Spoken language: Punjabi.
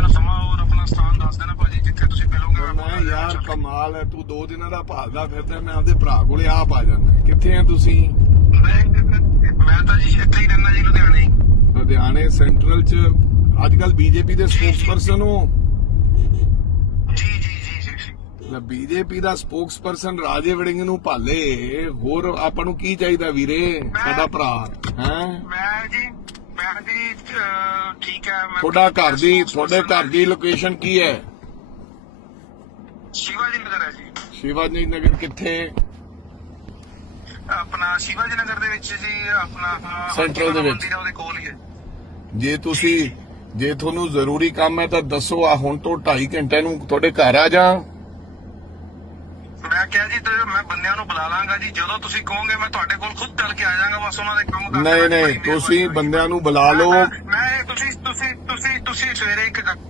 ਮੈਨੂੰ ਸਮਾਂ ਹੋਰ ਆਪਣਾ ਸਥਾਨ ਦੱਸ ਦੇਣਾ ਭਾਜੀ ਜਿੱਥੇ ਤੁਸੀਂ ਮਿਲੋਗੇ ਮੈਂ। ਯਾਰ ਕਮਾਲ ਹੈ ਤੂੰ ਦੋ ਦਿਨਾਂ ਦਾ ਭਾਲਦਾ ਫਿਰਦਾ ਮੈਂ ਆਪਦੇ ਭਰਾ ਕੋਲੇ ਆਪ ਆ ਜਾਂਦਾ। ਕਿੱਥੇ ਆ ਤੁਸੀਂ? ਮੈਂ ਤਾਂ ਜੀ ਇੱਥੇ ਹੀ ਰਹਿਣਾ ਜੀ ਲੁਧਿਆਣੇ। ਲੁਧਿਆਣੇ ਸੈਂਟਰਲ ਚ ਅੱਜ ਕੱਲ ਬੀਜੇਪੀ ਦੇ ਸਪੋਕਸਪਰਸਨ ਹੋ। ਜੀ ਜੀ ਜੀ ਜੀ ਬੀਜੇਪੀ ਦਾ ਸਪੋਕਸਪਰਸਨ ਰਾਜੇ ਵੜਿੰਗ ਨੂੰ ਭਾਲੇ। ਹੋਰ ਆਪਾਂ ਨੂੰ ਕੀ ਚਾਹੀਦਾ ਵੀਰੇ? ਸਾਡਾ ਭਰਾ ਹੈ? ਮੈਂ ਜੀ ਮੈਂ ਜੀ ਠੀਕ ਤੁਹਾਡਾ ਘਰ ਦੀ ਤੁਹਾਡੇ ਘਰ ਦੀ ਲੋਕੇਸ਼ਨ ਕੀ ਹੈ? ਸ਼ਿਵਾਜੀ ਨਗਰ ਹੈ ਜੀ। ਸ਼ਿਵਾਜੀ ਨਗਰ ਕਿੱਥੇ? ਆਪਣਾ ਸ਼ਿਵਾਜੀ ਨਗਰ ਦੇ ਵਿੱਚ ਜੀ ਆਪਣਾ Central ਦੇ ਵਿੱਚ। ਉਹਦੇ ਕੋਲ ਹੀ ਹੈ। ਜੇ ਤੁਸੀਂ ਜੇ ਤੁਹਾਨੂੰ ਜ਼ਰੂਰੀ ਕੰਮ ਹੈ ਤਾਂ ਦੱਸੋ ਆ ਹੁਣ ਤੋਂ 2.5 ਘੰਟੇ ਨੂੰ ਤੁਹਾਡੇ ਘਰ ਆ ਜਾ? ਮੈਂ ਕਿਹਾ ਜੀ ਤੇ ਮੈਂ ਬੰਦਿਆਂ ਨੂੰ ਬੁਲਾ ਲਾਂਗਾ ਜੀ ਜਦੋਂ ਤੁਸੀਂ ਕਹੋਗੇ ਮੈਂ ਤੁਹਾਡੇ ਕੋਲ ਖੁਦ ਚੱਲ ਕੇ ਆ ਜਾਵਾਂਗਾ ਬਸ ਉਹਨਾਂ ਦੇ ਕੰਮ ਕਰ ਨਹੀਂ ਨਹੀਂ ਤੁਸੀਂ ਬੰਦਿਆਂ ਨੂੰ ਬੁਲਾ ਲਓ। ਮੈਂ ਤੁਸੀਂ ਤੁਸੀਂ ਤੁਸੀਂ ਤੁਸੀਂ ਸਵੇਰੇ ਇੱਕ